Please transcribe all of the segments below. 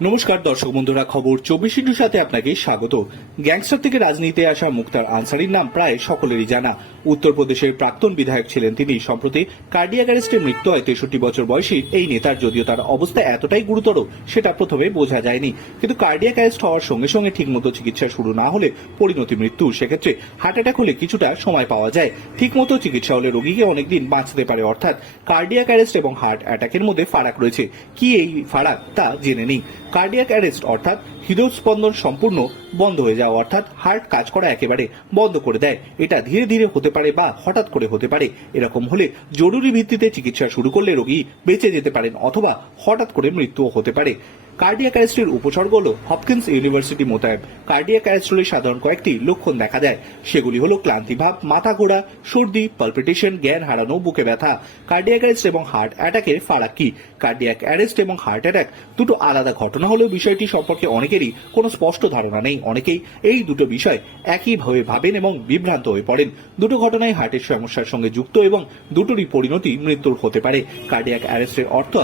নমস্কার, দর্শক বন্ধুরা, খবর চব্বিশ ইন্টুর সাথে আপনাকে স্বাগত। গ্যাংস্টার থেকে রাজনীতিতে আসা মুক্তার আনসারির নাম প্রায় সকলেরই জানা। উত্তরপ্রদেশের প্রাক্তন বিধায়ক ছিলেন তিনি। সম্প্রতি কার্ডিয়াক অ্যারেস্টে মৃত্যু হয় তেষট্টি বছর বয়সী এই নেতার। যদিও তার অবস্থা এতটাই গুরুতর, সেটা প্রথমে বোঝা যায়নি। কিন্তু কার্ডিয়াক অ্যারেস্ট হওয়ার সঙ্গে সঙ্গে ঠিকমতো চিকিৎসা শুরু না হলে পরিণতি মৃত্যু। সেক্ষেত্রে হার্ট অ্যাটাক হলে কিছুটা সময় পাওয়া যায়। ঠিকমতো চিকিৎসা হলে রোগীকে অনেকদিন বাঁচতে পারে। অর্থাৎ কার্ডিয়াক অ্যারেস্ট এবং হার্ট অ্যাটাকের মধ্যে ফারাক রয়েছে। কি এই ফারাক তা জেনে নিই। কার্ডিয়াক অ্যারেস্ট অর্থাৎ হৃদস্পন্দন সম্পূর্ণ বন্ধ হয়ে যাওয়া, অর্থাৎ হার্ট কাজ করা একেবারে বন্ধ করে দেয়। এটা ধীরে ধীরে হতে পারে বা হঠাৎ করে হতে পারে। এরকম হলে জরুরি ভিত্তিতে চিকিৎসা শুরু করলে রোগী বেঁচে যেতে পারেন অথবা হঠাৎ করে মৃত্যুও হতে পারে। কার্ডিয়াক অ্যারেস্টের উপসর্গ হল হপকিন্স ইউনিভার্সিটি মোতায়েব। কার্ডিয়াক অ্যারেস্ট হলে সাধারণ কয়েকটি লক্ষণ দেখা যায়। সেগুলি হলো ক্লান্তিভাব মাথা ঘোরা, সর্দি পালপিটেশন জ্ঞান হারানো, বুকে ব্যথা। কার্ডিয়াক অ্যারেস্ট এবং হার্ট অ্যাটাকের ফারাক কি? কার্ডিয়াক অ্যারেস্ট এবং হার্ট অ্যাটাক দুটো আলাদা ঘটনা হলেও বিষয়টি সম্পর্কে অনেকেরই কোনো স্পষ্ট ধারণা নেই। অনেকেই এই দুটো বিষয় একইভাবে ভাবেন এবং বিভ্রান্ত হয়ে পড়েন। দুটো ঘটনাই হার্টের সমস্যার সঙ্গে যুক্ত এবং দুটোরই পরিণতি মৃত্যুর হতে পারে। কার্ডিয়াক অ্যারেস্টের অর্থ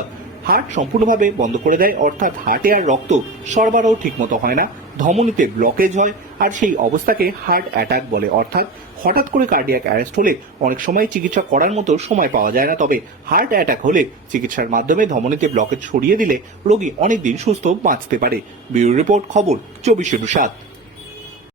হার্ট সম্পূর্ণভাবে বন্ধ করে দেয়, অর্থাৎ হার্টে আর রক্ত সরবরাহ ঠিকমতো হয় না। ধমনীতে ব্লকেজ হয় আর সেই অবস্থাকে হার্ট অ্যাটাক বলে। অর্থাৎ হঠাৎ করে কার্ডিয়াক অ্যারেস্ট হলে অনেক সময় চিকিৎসা করার মতো সময় পাওয়া যায় না। তবে হার্ট অ্যাটাক হলে চিকিৎসার মাধ্যমে ধমনীতে ব্লকেজ সরিয়ে দিলে রোগী অনেকদিন সুস্থ বাঁচতে পারে। ব্যুরো রিপোর্ট, খবর, চব্বিশ সাত।